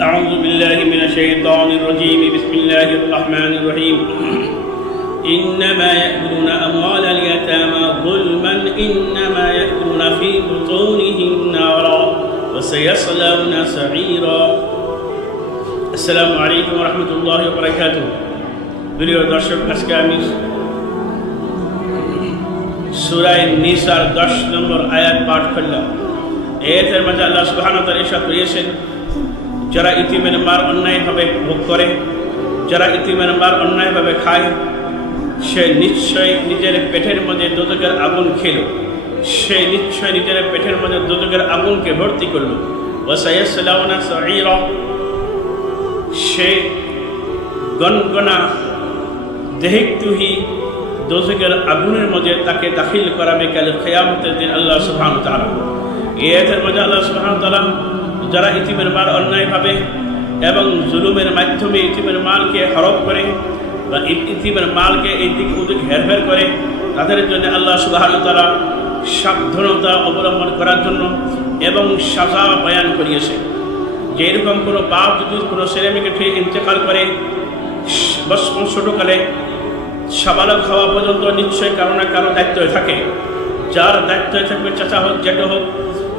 أعوذ بالله من الشيطان الرجيم بسم الله الرحمن الرحيم إنما يأكلون أموال اليتامى ظلما إنما يأكلون في بطونهم نارا وسيصلون سعيرا السلام عليكم ورحمة الله وبركاته প্রিয় দর্শক, আজকে আমি সূরা নিসার 10 নম্বর আয়াত পাঠ করলাম। এর মাঝে আল্লাহ সুবহানাহু ওয়া তাআলা ইরশাদ করেছেন, যারা ইতিমের মাল অন্যায়ভাবে ভোগ করে, যারা ইতিমের মাল অন্যায়ভাবে খায়, সে নিশ্চয় নিজের পেটের মধ্যে দোজখের আগুন খেল, সে নিশ্চয় নিজের পেটের মধ্যে দোজখের আগুনকে ভর্তি করল। ওয়াসায়াসলাউনা সাঈরা, সে গনগনা দেহিক্তুহি দোজখের আগুনের মধ্যে তাকে দাখিল করাবে কাল কিয়ামতের দিন। আল্লাহ সুবহানাহু ওয়া তাআলা এর মধ্যে আল্লাহ সুবহানাহু ওয়া তাআলা যারা ইতিমের মাল অন্যায়ভাবে এবং জুলুমের মাধ্যমে ইতিমের মালকে হরপ করে বা ইতিমের মালকে এই দিক ওদিক হেরফের করে, তাদের জন্য আল্লাহ সুবহানাহু ওয়া তাআলা সাবধানতা অবলম্বন করার জন্য এবং সাজা বয়ান করিয়েছে যে এরকম কোনো বাপ যদি কোনো ছেলে মেয়েকে ইন্তেকাল করে ছোটোকালে সাবালক হওয়া পর্যন্ত নিশ্চয়ই কারো না কারো দায়িত্ব থাকে। যার দায়িত্ব থাকবে, চাচা হোক যেটা হোক,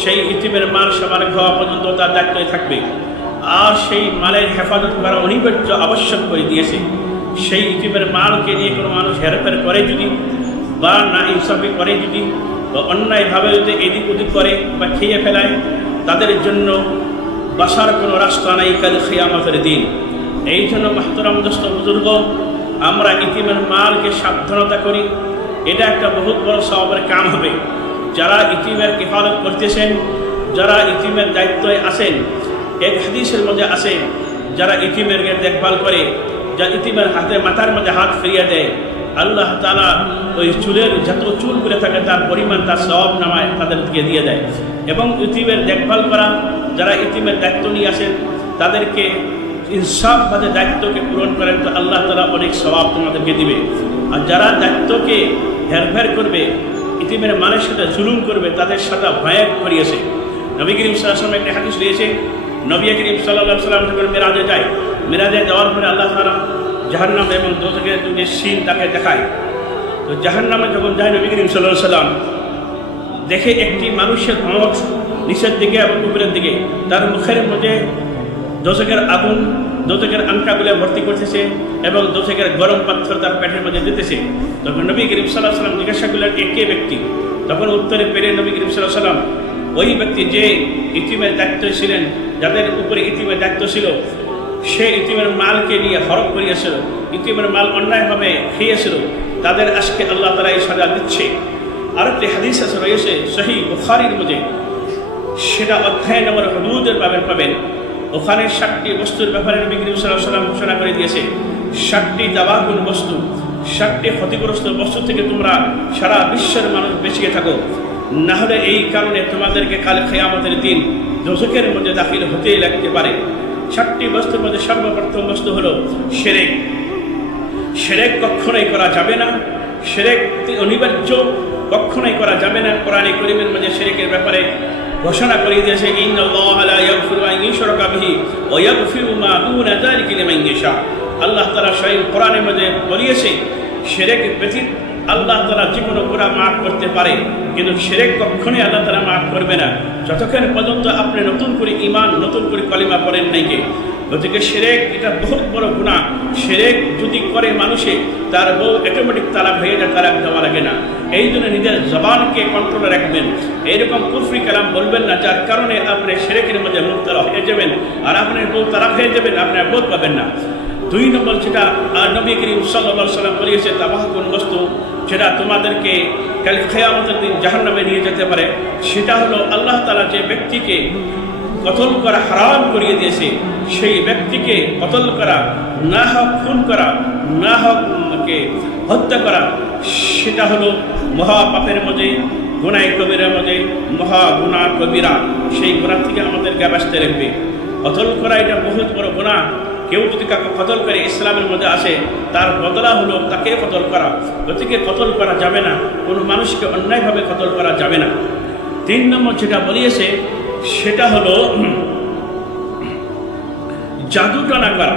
সেই ইতিমের মাল সাবালক হওয়া পর্যন্ত তার দায়িত্ব থাকবে। আর সেই মালের হেফাজত করা অনিবার্য আবশ্যক করে দিয়েছে। সেই ইতিমের মালকে নিয়ে কোনো মানুষ হেরফের করে যদি বা না ইনসাফি করে যদি বা অন্যায়ভাবে যদি এদিক ওদিক করে বা খেয়ে ফেলায়, তাদের জন্য বাসার কোনো রাস্তা নাই কাল কিয়ামতের দিন। এই জন্য মাহতারাম দোস্ত বুজুর্গ, আমরা ইতিমের মালকে সাবধানতা করি, এটা একটা বহুত বড় সওয়াবের কাম হবে। যারা ইতিমের কিফালত করতেছেন, যারা ইতিমের দায়িত্বে আছেন, এক হাদিসের মধ্যে আছে, যারা ইতিমের দেখভাল করে, যা ইতিমের হাতে মাথার মধ্যে হাত ফিরিয়ে দেয়, আল্লাহ তাআলা ওই চুলের যত চুল করে থাকে তার পরিমাণ তার সওয়াব নামায় তাদেরকে দিয়ে দেয়। এবং ইতিমের দেখভাল করা, যারা ইতিমের দায়িত্ব নিয়ে আসেন, তাদেরকে ইনসাফভাবে দায়িত্বকে পূরণ করেন তো আল্লাহ তাআলা অনেক সওয়াব তোমাদেরকে দিবে। আর যারা দায়িত্বকে হেরফের করবে, ইতিমের মালের সাথে জুলুম করবে, তাদের সাথে ভয় করিয়েছে। নবী করিম সাল্লাল্লাহু আলাইহি ওয়াসাল্লাম একটা হাদিস রয়েছে, নবী করিম সাল্লাল্লাহু আলাইহি ওয়াসাল্লাম যখন মেরাজে যায়, মেরাজে যাওয়ার পরে আল্লাহ তাআলা জাহান্নাম এবং দোজখের দুটি সিন তাকে দেখায়। তো জাহান্নামে যখন যায়, নবী করিম সাল্লাল্লাহু আলাইহি ওয়াসাল্লাম দেখে একটি মানুষের মুখ নিচের দিকে এবং উপরের দিকে, তার মুখের মধ্যে দোজখের আগুন, দোজখের আংটাগুলো ভর্তি করতেছে এবং দোজখের গরম পাথর তার পেটের মধ্যে দিতেছে। তখন নবী করিম সাল্লাল্লাহু আলাইহি ওয়াসাল্লাম জিজ্ঞাসা করলেন, কে ব্যক্তি? তখন উত্তরে পেরে নবী করিম সাল্লাল্লাহু আলাইহি ওয়াসাল্লাম, ওই ব্যক্তি যে ইতিমের দায়িত্ব ছিলেন, যাদের উপরে ইতিমের দায়িত্ব ছিল, সে ইতিমের মালকে নিয়ে হরপ করিয়েছিল, ইতিমের মাল অন্যায়ভাবে খেয়েছিল, তাদের আজকে আল্লাহ তাআলা এই সাজা দিচ্ছে। আর একটি হাদিস আছে রয়েছে সহিহ বুখারীর মধ্যে, সেটা অধ্যায় নম্বর হুদুদের পাবেন। ওখানে 7টি বস্তুর ব্যাপারে নবী করিম সাল্লাল্লাহু আলাইহি ওয়াসাল্লাম ঘোষণা করে দিয়েছে। 7টি দাবাগুন বস্তু, 7টি ক্ষতিগ্রস্ত বস্তু থেকে তোমরা সারা বিশ্বের মানুষ বেঁচে থাকো, না হলে এই কারণে তোমাদেরকে কাল কিয়ামতের দিন দোজখের মধ্যে দাখিল হতেই লাগতে পারে। 7টি বস্তুর মধ্যে সর্বপ্রথম বস্তু হলো শিরক। শিরক কখনোই করা যাবে না, শিরক অনিবার্য, কখনোই করা যাবে না। কোরআনে কারীমের মধ্যে শিরকের ব্যাপারে ঘোষণা করে দিয়েছে, ইন্নাল্লাহা লা ইয়াগফিরু আন ইউশরাকা বিহি ওয়া ইয়াগফিরু মা দুনা যালিকা লিমান ইয়াশা। আল্লাহ তাআলা স্বয়ং কোরআনের মধ্যে বলিয়েছে, শিরক ব্যতীত আল্লাহ তাআলা যে কোনো গুনাহ মাফ করতে পারে, কিন্তু শিরক কখনোই আল্লাহ তাআলা মাফ করবে না যতক্ষণ পর্যন্ত আপনি নতুন করে ঈমান, নতুন করে কলিমা পড়েন নাই কে। গতিকে শিরক এটা বহুত বড় গুনাহ। শিরক যদি করে মানুষে, তার বউ অটোমেটিক তালাক হয়ে যায়, তালাক দেওয়া লাগে না। এই জন্য নিজের জবানকে কন্ট্রোলে রাখবেন, এইরকম কুফরি কালাম বলবেন না যার কারণে আপনি শিরকের মধ্যে মুবতালা হয়ে যাবেন আর আপনার বউ তালাক হয়ে যাবেন, আপনার বোধ পাবেন না। 2 নম্বর যেটা নবী করিম সাল্লাল্লাহু আলাইহি ওয়াসাল্লাম বলেছে, তাবাহুকুন বস্তু, যেটা তোমাদেরকে কাল কিয়ামতের দিন জাহান্নামে নিয়ে যেতে পারে, সেটা হলো আল্লাহ তাআলা যে ব্যক্তিকে কতল করা হারাম করিয়ে দিয়েছে, সেই ব্যক্তিকে কতল করা, না হক খুন করা, না হককে হত্যা করা, সেটা হলো মহা পাপের মধ্যে, গুনাহ কবিরার মধ্যে মহা গুনাহ কবিরা। সেই গুনাহ থেকে আমাদেরকে বাঁচতে রাখবে। কতল করা এটা বহুত বড় গুনাহ। কেউ যদি কাউকে কতল করে ইসলামের মধ্যে আসে, তার বদলা হলো তাকে কতল করা। গতিকে কতল করা যাবে না, কোনো মানুষকে অন্যায়ভাবে কতল করা যাবে না। 3 নম্বর যেটা বলিয়েছে সেটা হলো জাদু টনা করা,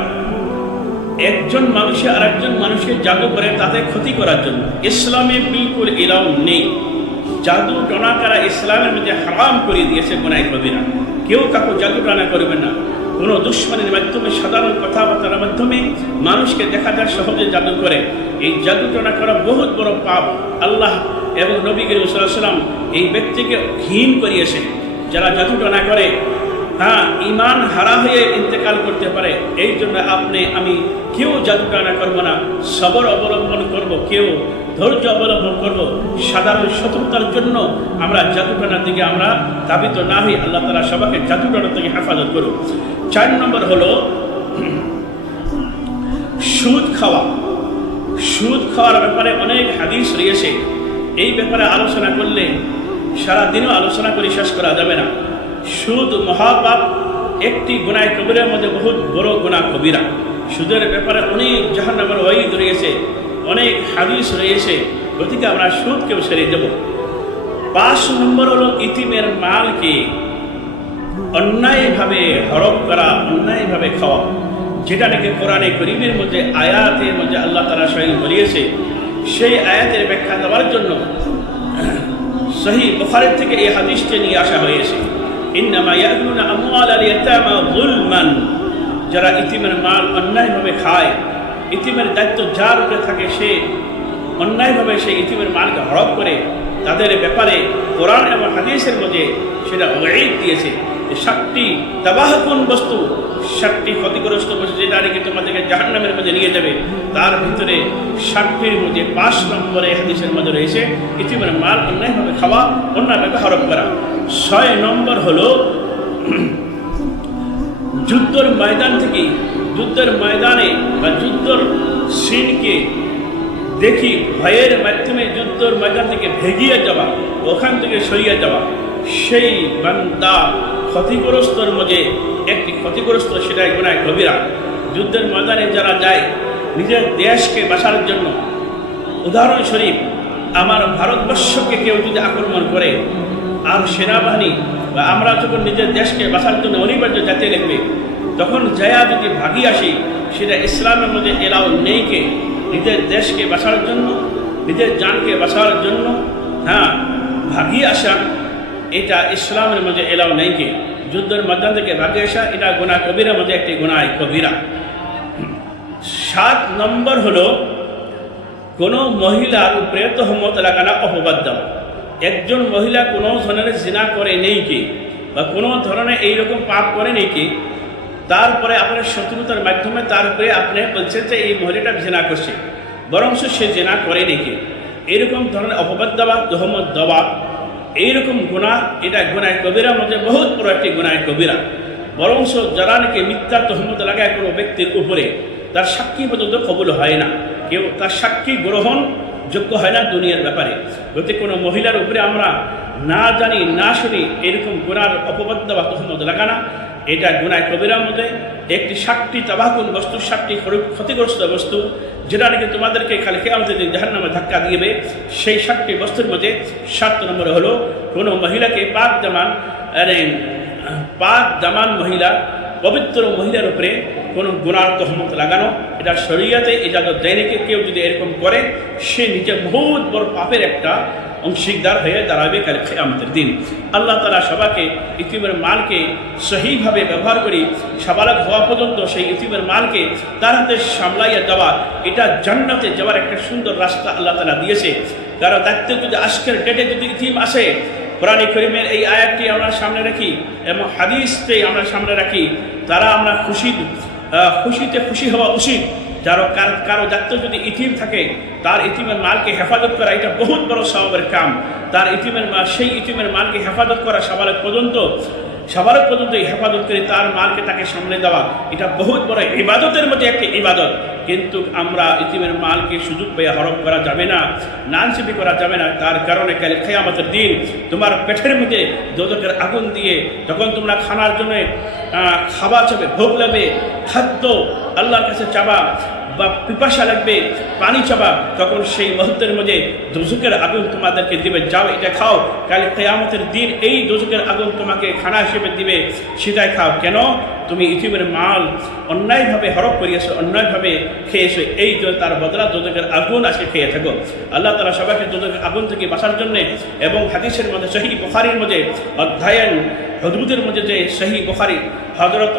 একজন মানুষে আর একজন মানুষের জাদু করে তাতে ক্ষতি করার জন্য ইসলামে বিলকুল এলাও নেই। জাদু টনা করা ইসলামের মধ্যে হারাম করে দিয়েছে গুনাহ কবিরা। কেউ কাউকে জাদু টনা করবে না। কোনো দুশ্মনের মাধ্যমে, সাধারণ কথাবার্তার মাধ্যমে মানুষকে দেখা যায় সহজে জাদু করে। এই জাদু টনা করা বহুত বড় পাপ। আল্লাহ এবং নবী করিম সাল্লাল্লাহু আলাইহি ওয়াসাল্লাম এই ব্যক্তিকে ঘৃণ করিয়েছে। যারা জাদু টনা করে ঈমান হারা হয়ে ইন্তেকাল করতে পারে। এই জন্য আমি কেউ জাদু টনা করবো না, সবর অবলম্বন করব, কেউ ধৈর্য অবলম্বন করব। সাধারণ শত্রুতার জন্য আমরা জাদু টনার দিকে আমরা ধাবিত না হই। আল্লাহ তাআলা সবাইকে জাদু টনার থেকে হেফাজত করুন। 4 নম্বর হলো সুদ খাওয়া। সুদ খাওয়ার ব্যাপারে অনেক হাদিস রয়েছে। এই ব্যাপারে আলোচনা করলে সারাদিনও আলোচনা করে শেষ করা যাবে না। সুদ মহাপাপ, একটি গুনাহ কবিরার মধ্যে বহুত বড় গুনাহ কবিরা। সুদের ব্যাপারে অনেক জাহান্নামের ওয়াইদ রয়েছে, অনেক হাদিস রয়েছে। গতিকে আমরা সুদকেও ছেড়ে দেব। 5 নম্বর হলো ইতিমের মালকে অন্যায়ভাবে হরপ করা, অন্যায়ভাবে খাওয়া, যেটা নাকি কোরআনে করিমের মধ্যে আয়াতের মধ্যে আল্লাহ তাআলা স্বয়ং বলিয়েছে। সেই আয়াতের ব্যাখ্যা দেওয়ার জন্য সহিহ বুখারী থেকে এই হাদিসটি নিয়ে আসা হয়েছে। ইন্নামা ইয়াকুলুনা আমওয়ালাল ইয়াতামা যুলমান, যারা ইতিমের মাল অন্যায়ভাবে খায়, ইতিমের দায়িত্ব যার উপরে থাকে সে অন্যায়ভাবে সেই ইতিমের মালকে হরপ করে, তাদের ব্যাপারে কোরআন এবং হাদিসের মধ্যে সেটা ওয়াঈদ দিয়েছে। 7টি তাবাহকুন বস্তু, 7টি ক্ষতিগ্রস্ত বস্তু যেটা নাকি তোমাদেরকে জাহান্নামের মধ্যে নিয়ে যাবে। তার ভিতরে 7টির মধ্যে 5 নম্বরে হাদিসের মধ্যে রয়েছে ইতিমের মাল অন্যায়ভাবে খাওয়া, অন্যায়ভাবে হরপ করা। 6 নম্বর হলো যুদ্ধের ময়দান থেকে, যুদ্ধের ময়দানে বা যুদ্ধের সিনকে দেখি ভয়ের মাধ্যমে যুদ্ধের ময়দান থেকে ভেগিয়ে যাওয়া, ওখান থেকে সরিয়ে যাওয়া, সেই বান্দা ক্ষতিগ্রস্তর মধ্যে একটি ক্ষতিগ্রস্ত, সেটাই গুনাহ কবিরা। যুদ্ধের ময়দানে যারা যায় নিজের দেশকে বাঁচার জন্য, উদাহরণস্বরূপ আমার ভারতবর্ষকে কেউ যদি আক্রমণ করে আর সেনাবাহিনী বা আমরা যখন নিজের দেশকে বাঁচার জন্য অনিবার্য যেতে লাগবে, তখন জয়া যদি ভাগি আসি, সেটা ইসলামের মধ্যে এলাও নেই। কে নিজের দেশকে বাঁচার জন্য, নিজের জানকে বাঁচার জন্য ভাগিয়ে আসা, এটা ইসলামের মধ্যে এলাও নেই। কে যুদ্ধের ময়দান থেকে ভাগিয়ে আসা, এটা গুনাহ কবিরার মধ্যে একটি গুনাহ কবিরা। 7 নম্বর হলো কোনো মহিলার উপরে তহমত লাগানো, অপবাদ দেওয়া। একজন মহিলা কোনো ধরনের জিনা করে নেই কি বা কোনো ধরনের এইরকম পাপ করে নেই কি, তারপরে আপনার শত্রুতার মাধ্যমে তার উপরে আপনি বলছেন যে এই মহিলাটা জিনা করছে, বরং সে জিনা করে নাকি, এরকম ধরনের অপবাদ দেওয়া, তহমত দেওয়া, এইরকম গুনাহ, এটা গুনাহ কবিরার মধ্যে বহুত বড় একটি গুনাহ কবিরা। বরং যারা নাকি মিথ্যা তহমত লাগায় কোনো ব্যক্তির উপরে, তার সাক্ষী পর্যন্ত কবুল হয় না, কেউ তার সাক্ষী গ্রহণ যোগ্য হয় না দুনিয়ার ব্যাপারে। যদি কোনো মহিলার উপরে আমরা না জানি না শুনি এরকম গুনার অপবাদ দেওয়া, তহমত লাগানা, এটা গুনাহ কবিরার মধ্যে একটি 7টি তাবাহকুন বস্তু, 7টি ক্ষতিগ্রস্ত বস্তু, যেটা নাকি তোমাদেরকে খালি কিয়ামতের দিন জাহান্নামে ধাক্কা দিবে। সেই 7টি বস্তুর মধ্যে 7 নম্বর হলো কোনো মহিলাকে পাক দামান মহিলা, পবিত্র মহিলার উপরে কোনো গুনার তহমত লাগানো, এটা শরীয়তে ইজাজত দেয় নাকি। কেউ যদি এরকম করে সে নিজে বহুত বড় পাপের একটা অংশীদার হয়ে দাঁড়াবে কাল কিয়ামতের দিন। আল্লাহ তাআলা সবাইকে ইতিমের মালকে সহিভাবে ব্যবহার করি, সাবালক হওয়া পর্যন্ত সেই ইতিমের মালকে তার হাতে সামলাইয়া দেওয়া, এটা জান্নাতে যাওয়ার একটা সুন্দর রাস্তা আল্লাহ তাআলা দিয়েছে। কারণ দায়িত্ব যদি আজকের ডেটে যদি ইতিম আসে, কোরআন কারীমের এই আয়াতটি আমরা সামনে রাখি এবং হাদিসটি আমরা সামনে রাখি, তারা আমরা খুশিতে খুশি হওয়া উচিত। কারো দায়িত্ব যদি ইতিম থাকে, তার ইতিমের মালকে হেফাজত করা, এটা বহুত বড় সওয়াবের কাম। তার সেই ইতিমের মালকে হেফাজত করা, সাবালক পর্যন্ত হেফাজত করে তার মালকে তাকে সামনে দেওয়া, এটা বহুত বড় ইবাদতের মধ্যে একটি ইবাদত। কিন্তু আমরা ইতিমের মালকে সুযোগ পেয়ে হরপ করা যাবে না, নানসিবি করা যাবে না। তার কারণে কাল কিয়ামতের দিন তোমার পেটের মধ্যে দোজখের আগুন দিয়ে যখন তোমরা খানার জন্য খাবার চাবে, ভোগ লাগবে, খাদ্য আল্লাহর কাছে চাবা বা পিপাসা লাগবে, পানি চাবা, তখন সেই মুহূর্তের মধ্যে দোজখের আগুন তোমাদেরকে দিবে, যাও এটা খাও। কাল কিয়ামতের দিন এই দোজখের আগুন তোমাকে খানা হিসেবে দিবে, সেটাই খাও। কেন? তুমি ইতিমের মাল অন্যায়ভাবে হরপ করিয়েছো, অন্যায়ভাবে খেয়েছো, এই জন্য তার বদলা দোজখের আগুন আজকে খেয়ে থাকো। আল্লাহ তাআলা সবাইকে দোজখের আগুন থেকে বাঁচার জন্যে, এবং হাদিসের মধ্যে সহিহ বুখারীর মধ্যে অধ্যায়ন হুদুদের মধ্যে যে সহিহ বুখারী হযরত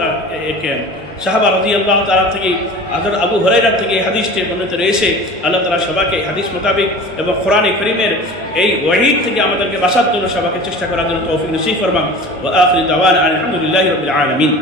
সাহাবা রাদিয়াল্লাহু তাআলা থেকে হযরত আবু হুরায়রা থেকে হাদিসটি বর্ণিত রয়েছে। আল্লাহ তাআলা সবাইকে হাদিস মোতাবেক এবং কোরআনে কারীমের এই ওয়াহিদ থেকে আমাদেরকে বাঁচার জন্য সবাইকে চেষ্টা করার জন্য তৌফিক নসিব ফরমান। ওয়া আখিরু দাওয়ানা আলহামদুলিল্লাহি রাব্বিল আলামিন।